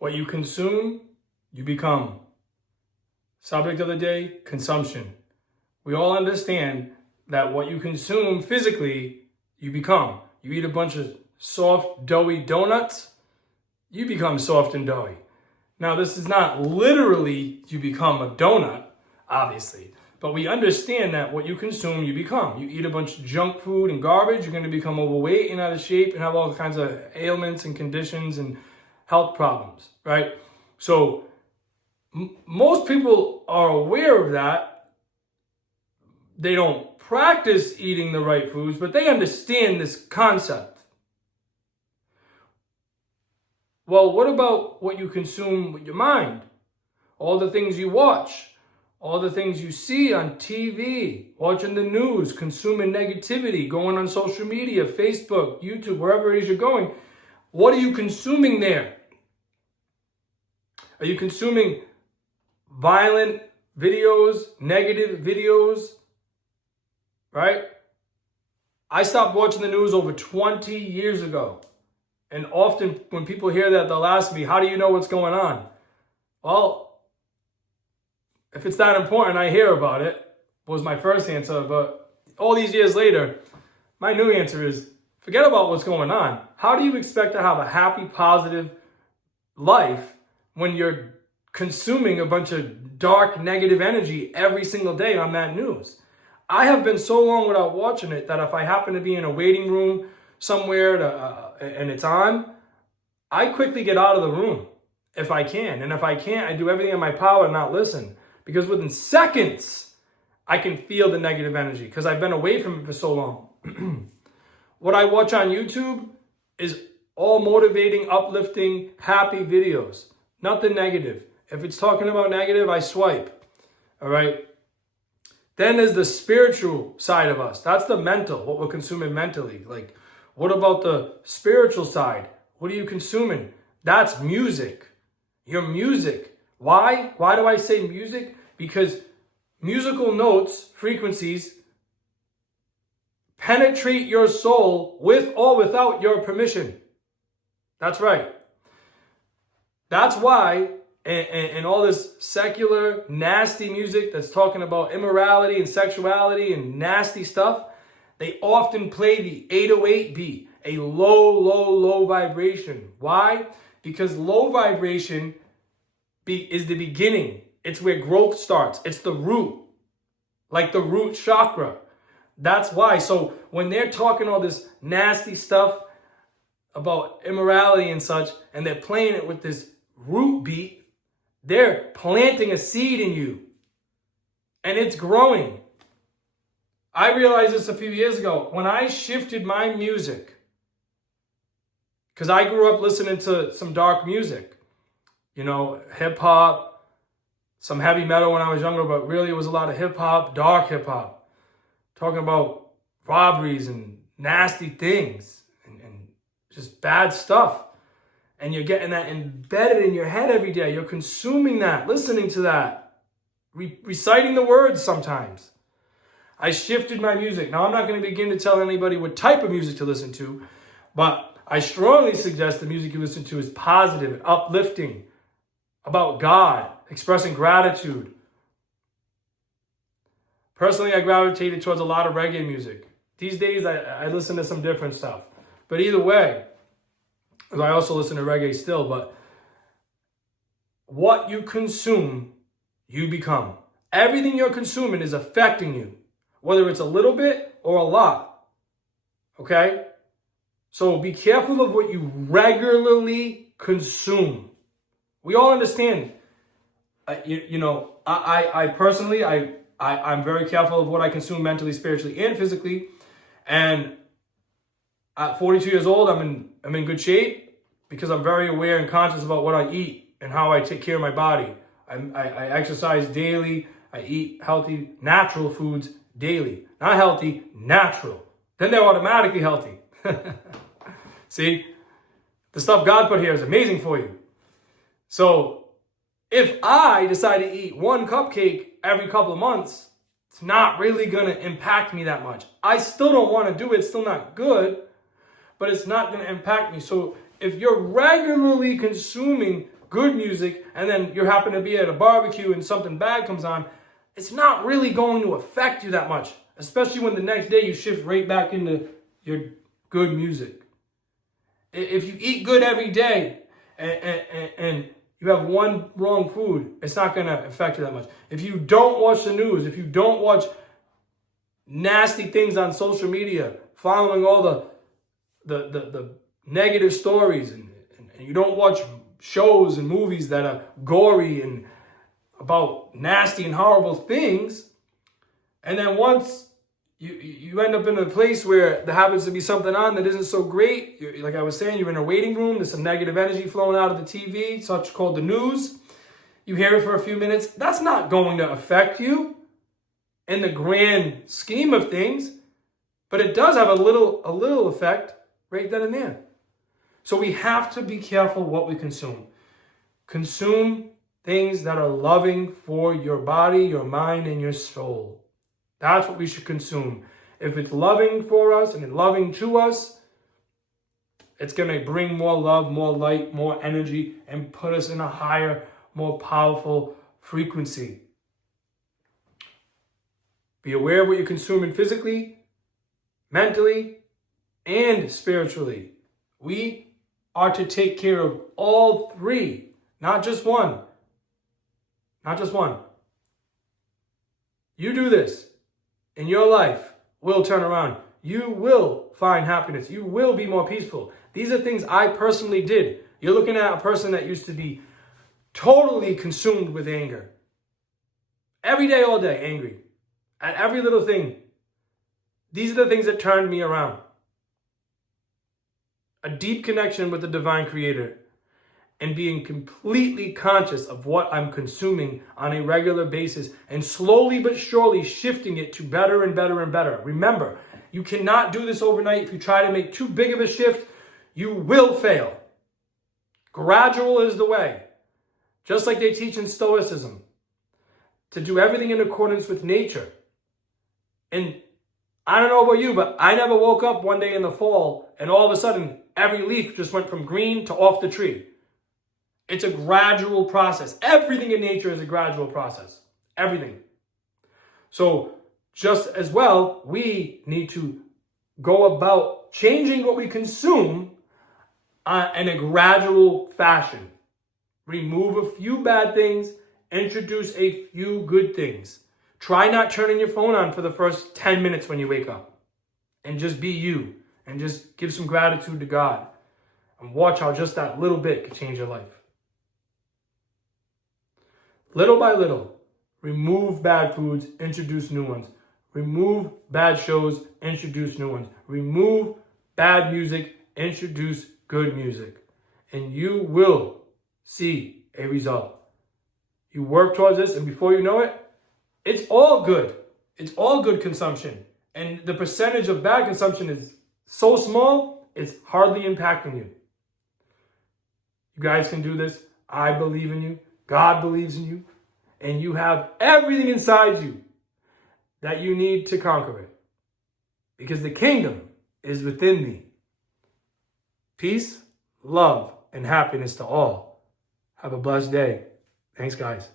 What you consume, you become. Subject of the day, consumption. We all understand that what you consume physically, you become. You eat a bunch of soft, doughy donuts, you become soft and doughy. Now, this is not literally you become a donut, obviously, but we understand that what you consume, you become. You eat a bunch of junk food and garbage, you're going to become overweight and out of shape and have all kinds of ailments and conditions and health problems, right? So most people are aware of that. They don't practice eating the right foods, but they understand this concept. Well, what about what you consume with your mind? All the things you watch, all the things you see on TV, watching the news, consuming negativity, going on social media, Facebook, YouTube, wherever it is you're going. What are you consuming there? Are you consuming violent videos, negative videos? Right? I stopped watching the news over 20 years ago. And often when people hear that, they'll ask me, how do you know what's going on? Well, if it's that important, I hear about it, was my first answer. But all these years later, my new answer is, forget about what's going on. How do you expect to have a happy, positive life when you're consuming a bunch of dark, negative energy every single day on that news? I have been so long without watching it that if I happen to be in a waiting room somewhere and it's on, I quickly get out of the room if I can. And if I can't, I do everything in my power to not listen. Because within seconds, I can feel the negative energy because I've been away from it for so long. What I watch on YouTube is all motivating, uplifting, happy videos. Nothing negative. If it's talking about negative, I swipe. All right? Then there's the spiritual side of us. That's the mental, what we're consuming mentally. Like, what about the spiritual side? What are you consuming? That's music. Your music. Why? Why do I say music? Because musical notes, frequencies, penetrate your soul with or without your permission. That's right. That's why and all this secular, nasty music that's talking about immorality and sexuality and nasty stuff, they often play the 808 beat, a low vibration. Why? Because low vibration is the beginning. It's where growth starts. It's the root, like the root chakra. That's why. So when they're talking all this nasty stuff about immorality and such, and they're playing it with this root beat, they're planting a seed in you. And it's growing. I realized this a few years ago when I shifted my music, because I grew up listening to some dark music, you know, hip hop, some heavy metal when I was younger, but really it was a lot of hip hop, dark hip hop, talking about robberies and nasty things and just bad stuff. And you're getting that embedded in your head every day. You're consuming that, listening to that, reciting the words sometimes. I shifted my music. Now, I'm not going to begin to tell anybody what type of music to listen to, but I strongly suggest the music you listen to is positive and uplifting, about God, expressing gratitude. Personally, I gravitated towards a lot of reggae music. These days, I listen to some different stuff. But either way, because I also listen to reggae still, but what you consume, you become. Everything you're consuming is affecting you, whether it's a little bit or a lot. Okay? So be careful of what you regularly consume. We all understand. I personally, I'm very careful of what I consume mentally, spiritually, and physically. And at 42 years old, I'm in good shape because I'm very aware and conscious about what I eat and how I take care of my body. I exercise daily. I eat healthy, natural foods daily. Not healthy, natural. Then they're automatically healthy. See? The stuff God put here is amazing for you. So if I decide to eat one cupcake every couple of months, it's not really going to impact me that much. I still don't want to do it. It's still not good, but it's not going to impact me. So if you're regularly consuming good music, and then you happen to be at a barbecue and something bad comes on, it's not really going to affect you that much, especially when the next day you shift right back into your good music. If you eat good every day and you have one wrong food, it's not going to affect you that much. If you don't watch the news, if you don't watch nasty things on social media, following all the negative stories, and you don't watch shows and movies that are gory and about nasty and horrible things, and then once you end up in a place where there happens to be something on that isn't so great, like I was saying, you're in a waiting room, there's some negative energy flowing out of the TV, such called the news, you hear it for a few minutes, that's not going to affect you in the grand scheme of things, but it does have a little effect right then and there. So we have to be careful what we consume. Consume things that are loving for your body, your mind, and your soul. That's what we should consume. If it's loving for us and loving to us, it's going to bring more love, more light, more energy, and put us in a higher, more powerful frequency. Be aware of what you're consuming physically, mentally, and spiritually. We are to take care of all three, not just one. Not just one. You do this, and your life will turn around. You will find happiness. You will be more peaceful. These are things I personally did. You're looking at a person that used to be totally consumed with anger. Every day, all day, angry. At every little thing. These are the things that turned me around. A deep connection with the divine creator and being completely conscious of what I'm consuming on a regular basis and slowly but surely shifting it to better and better and better. Remember, you cannot do this overnight. If you try to make too big of a shift, you will fail. Gradual is the way. Just like they teach in Stoicism, to do everything in accordance with nature. And I don't know about you, but I never woke up one day in the fall and all of a sudden every leaf just went from green to off the tree. It's a gradual process. Everything in nature is a gradual process. Everything. So just as well, we need to go about changing what we consume in a gradual fashion. Remove a few bad things, introduce a few good things. Try not turning your phone on for the first 10 minutes when you wake up. And just be you. And just give some gratitude to God. And watch how just that little bit could change your life. Little by little, remove bad foods, introduce new ones. Remove bad shows, introduce new ones. Remove bad music, introduce good music. And you will see a result. You work towards this, and before you know it, it's all good. It's all good consumption. And the percentage of bad consumption is so small, it's hardly impacting you. You guys can do this. I believe in you. God believes in you. And you have everything inside you that you need to conquer it. Because the kingdom is within thee. Peace, love, and happiness to all. Have a blessed day. Thanks, guys.